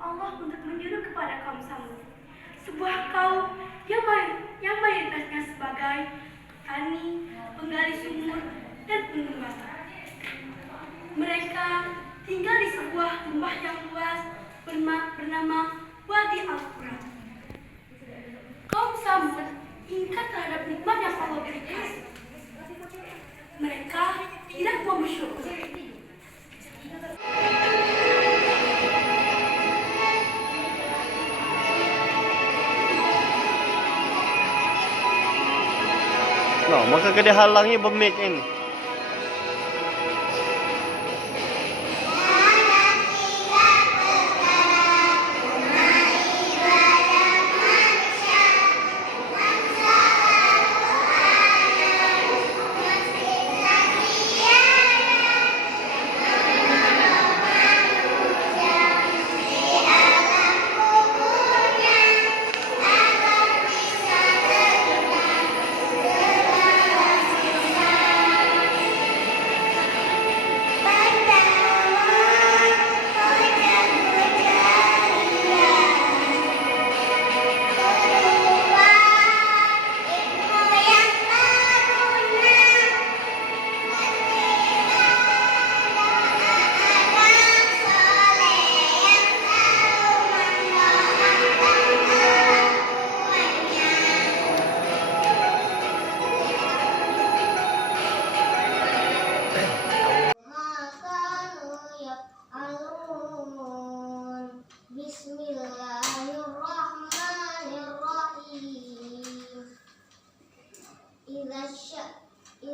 Allah untuk menyuruh kepada kaum Samud, sebuah kaum yang mayoritasnya sebagai petani, penggali sumur, dan pengembang. Mereka tinggal di sebuah lembah yang luas bernama Wadi Al-Quran. Kaum Samud ingkar terhadap nikmat yang Allah berikan. Mereka tidak mau bersyukur. No, maka kena halangi bermik ini.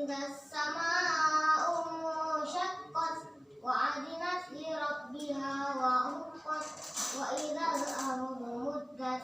إذا السماء انشقت وأذنت لربها وحقت وإذا الأرض مدت